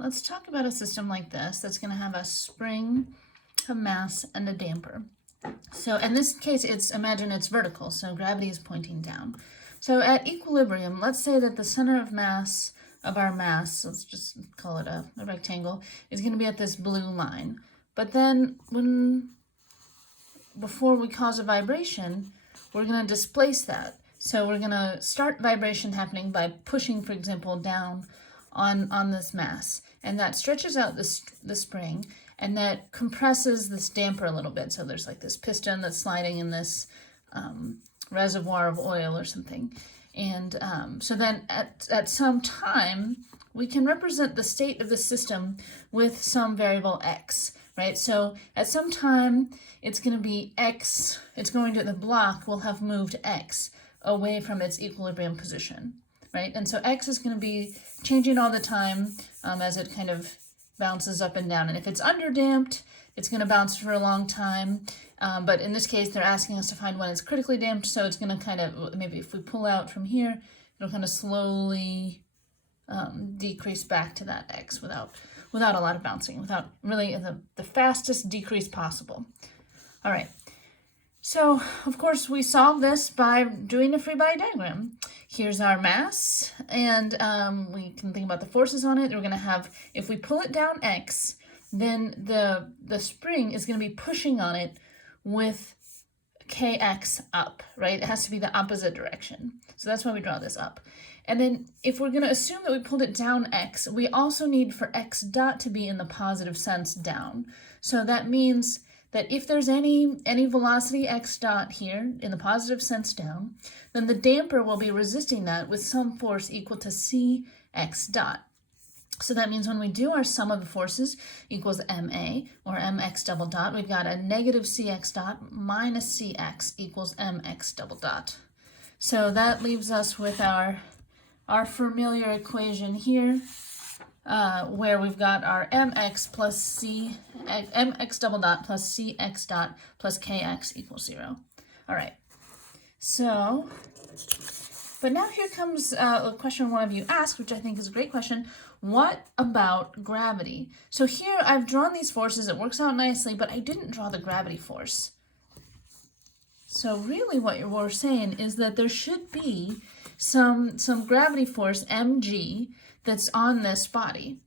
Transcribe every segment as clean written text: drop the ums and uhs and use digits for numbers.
let's talk about a system like this that's going to have a spring, a mass, and a damper. So in this case, imagine it's vertical, so gravity is pointing down. So at equilibrium, let's say that the center of mass of our mass, let's just call it a rectangle, is going to be at this blue line. But then before we cause a vibration, we're going to displace that. So we're going to start vibration happening by pushing, for example, down on this mass. And that stretches out the spring, and that compresses this damper a little bit. So there's like this piston that's sliding in this reservoir of oil or something. And so then at some time, we can represent the state of the system with some variable x, right? So at some time, it's going to be x, the block will have moved x away from its equilibrium position, right? And so x is going to be changing all the time as it kind of bounces up and down. And if it's underdamped, it's going to bounce for a long time. But in this case, they're asking us to find when it's critically damped. So it's going to kind of, maybe if we pull out from here, it'll kind of slowly decrease back to that x without a lot of bouncing, without really the fastest decrease possible. All right. So, of course, we solve this by doing a free body diagram. Here's our mass, and we can think about the forces on it. We're going to have, if we pull it down x, then the spring is going to be pushing on it with kx up, right? It has to be the opposite direction. So that's why we draw this up. And then if we're going to assume that we pulled it down x, we also need for x dot to be in the positive sense down. So that means that if there's any velocity x dot here in the positive sense down, then the damper will be resisting that with some force equal to cx dot. So that means when we do our sum of the forces equals ma, or mx double dot, we've got a negative cx dot minus cx equals mx double dot. So that leaves us with our familiar equation here, where we've got our mx double dot plus cx dot plus kx equals 0. All right. So, but now here comes a question one of you asked, which I think is a great question. What about gravity? So here I've drawn these forces. It works out nicely, but I didn't draw the gravity force. So really what we're saying is that there should be some gravity force, mg, that's on this body.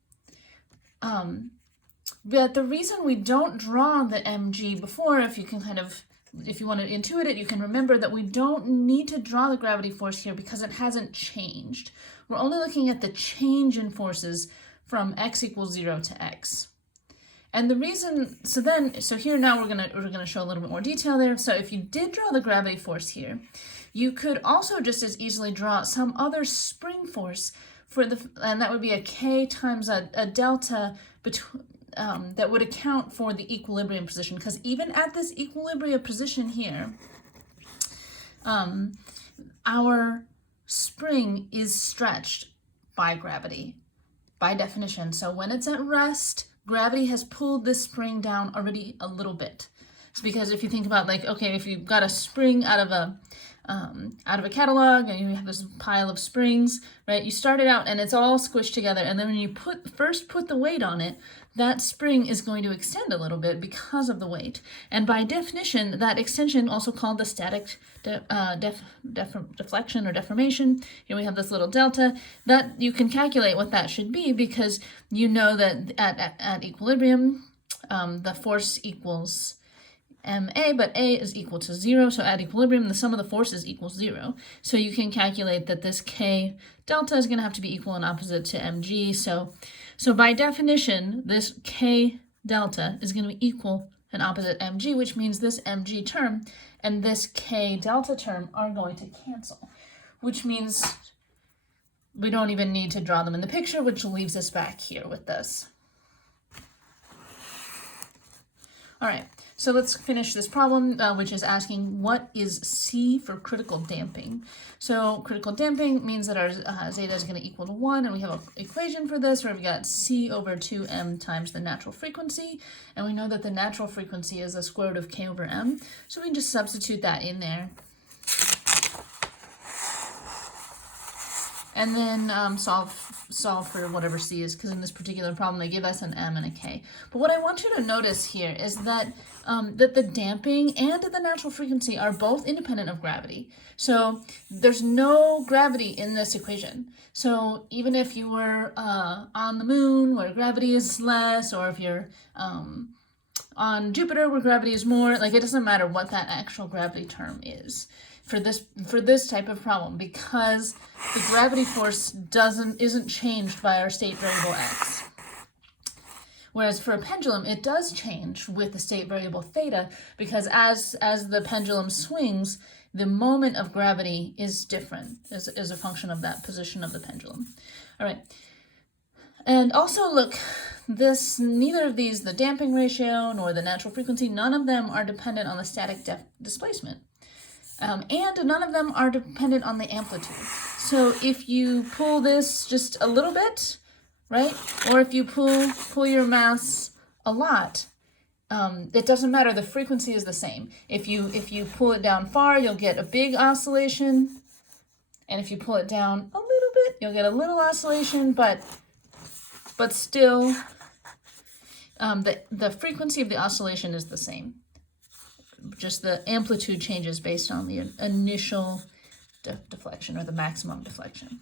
But the reason we don't draw the mg before, if you want to intuit it, you can remember that we don't need to draw the gravity force here because it hasn't changed. We're only looking at the change in forces from x equals 0 to x. And the reason, so here now we're gonna show a little bit more detail there. So if you did draw the gravity force here, you could also just as easily draw some other spring force and that would be a k times a delta that would account for the equilibrium position. Because even at this equilibrium position here, our spring is stretched by gravity, by definition. So when it's at rest, gravity has pulled this spring down already a little bit. It's because if you think about, like, okay, if you've got a spring out of a catalog and you have this pile of springs, right? You start it out and it's all squished together, and then when you first put the weight on it, that spring is going to extend a little bit because of the weight. And by definition, that extension, also called the static deflection or deformation, here we have this little delta, that you can calculate what that should be because you know that at equilibrium, the force equals ma, but a is equal to 0, so at equilibrium the sum of the forces equals 0. So you can calculate that this k delta is going to have to be equal and opposite to mg. So by definition, this k delta is going to be equal and opposite mg, which means this mg term and this k delta term are going to cancel, which means we don't even need to draw them in the picture, which leaves us back here with this. All right, so let's finish this problem, which is asking what is C for critical damping. So critical damping means that our zeta is going to equal to 1, and we have an equation for this where we've got C over 2m times the natural frequency, and we know that the natural frequency is the square root of k over m, so we can just substitute that in there. and then solve for whatever c is, because in this particular problem they give us an m and a k. But what I want you to notice here is that that the damping and the natural frequency are both independent of gravity. So there's no gravity in this equation. So even if you were on the moon where gravity is less, or if you're on Jupiter where gravity is more, like, it doesn't matter what that actual gravity term is for this type of problem, because the gravity force isn't changed by our state variable x. Whereas for a pendulum, it does change with the state variable theta, because as the pendulum swings, the moment of gravity is different as a function of that position of the pendulum. All right. And also look, neither of these, the damping ratio nor the natural frequency, none of them are dependent on the static displacement. And none of them are dependent on the amplitude. So if you pull this just a little bit, right, or if you pull your mass a lot, it doesn't matter. The frequency is the same. If you pull it down far, you'll get a big oscillation, and if you pull it down a little bit, you'll get a little oscillation. But still, the frequency of the oscillation is the same. Just the amplitude changes based on the initial deflection or the maximum deflection.